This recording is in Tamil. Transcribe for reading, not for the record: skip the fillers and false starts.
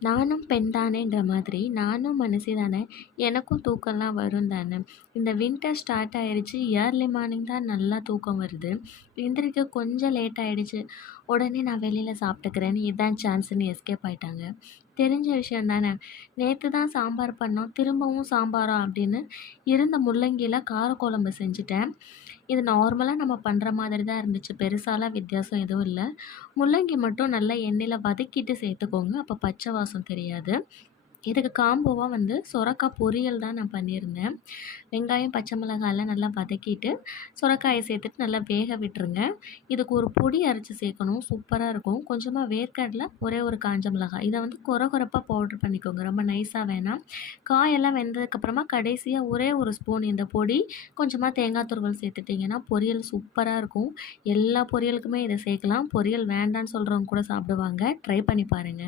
நானும் பெண் தானேன்ற மாதிரி, நானும் மனுஷி தானே, எனக்கும் தூக்கம்லாம் வரும் தானே. இந்த வின்டர் ஸ்டார்ட் ஆயிருச்சு, இயர்லி மார்னிங் தான் நல்லா தூக்கம் வருது. எந்திரிக்க கொஞ்சம் லேட் ஆயிடுச்சு. உடனே நான் வெளியில சாப்பிட்டுக்கிறேன்னு, இதான் சான்ஸ்ன்னு எஸ்கேப் ஆயிட்டாங்க. தெரிஞ்ச விஷயம் தானே. நேத்து தான் சாம்பார் பண்ணோம், திரும்பவும் சாம்பாரா அப்படின்னு இருந்த முள்ளங்கில காரக்குழம்பு செஞ்சுட்டேன். இது நார்மலா நம்ம பண்ற மாதிரி தான் இருந்துச்சு. பெருசாலாம் வித்தியாசம் எதுவும் இல்ல. முள்ளங்கி மட்டும் நல்லா எண்ணெயில வதக்கிட்டு சேர்த்துக்கோங்க. அப்ப பச்சை வாசம் தெரியாது. இதுக்கு காம்போவா வந்து சொரக்கா பொரியல் தான் நான் பண்ணியிருந்தேன். வெங்காயம், பச்சை மிளகாய்லாம் நல்லா வதக்கிட்டு, சொரக்காய சேர்த்துட்டு நல்லா வேக விட்டுருங்க. இதுக்கு ஒரு பொடி அரைச்சு சேர்க்கணும். சூப்பரா இருக்கும். கொஞ்சமா வேர்க்கடல, ஒரே ஒரு காஞ்ச மிளகாய். இத வந்து கொர கொரப்பா பவுடர் பண்ணிக்கோங்க. ரொம்ப நைஸா வேணாம். காயெல்லாம் வெந்ததுக்கப்புறமா கடைசியா ஒரே ஒரு ஸ்பூன் இந்த பொடி, கொஞ்சமா தேங்காய் துருவல் சேர்த்துட்டீங்கன்னா, பொரியல் சூப்பரா இருக்கும். எல்லா பொரியலுக்குமே இத சேர்க்கலாம். பொரியல் வேண்டான்னு சொல்றவங்க கூட சாப்பிடுவாங்க. ட்ரை பண்ணி பாருங்க.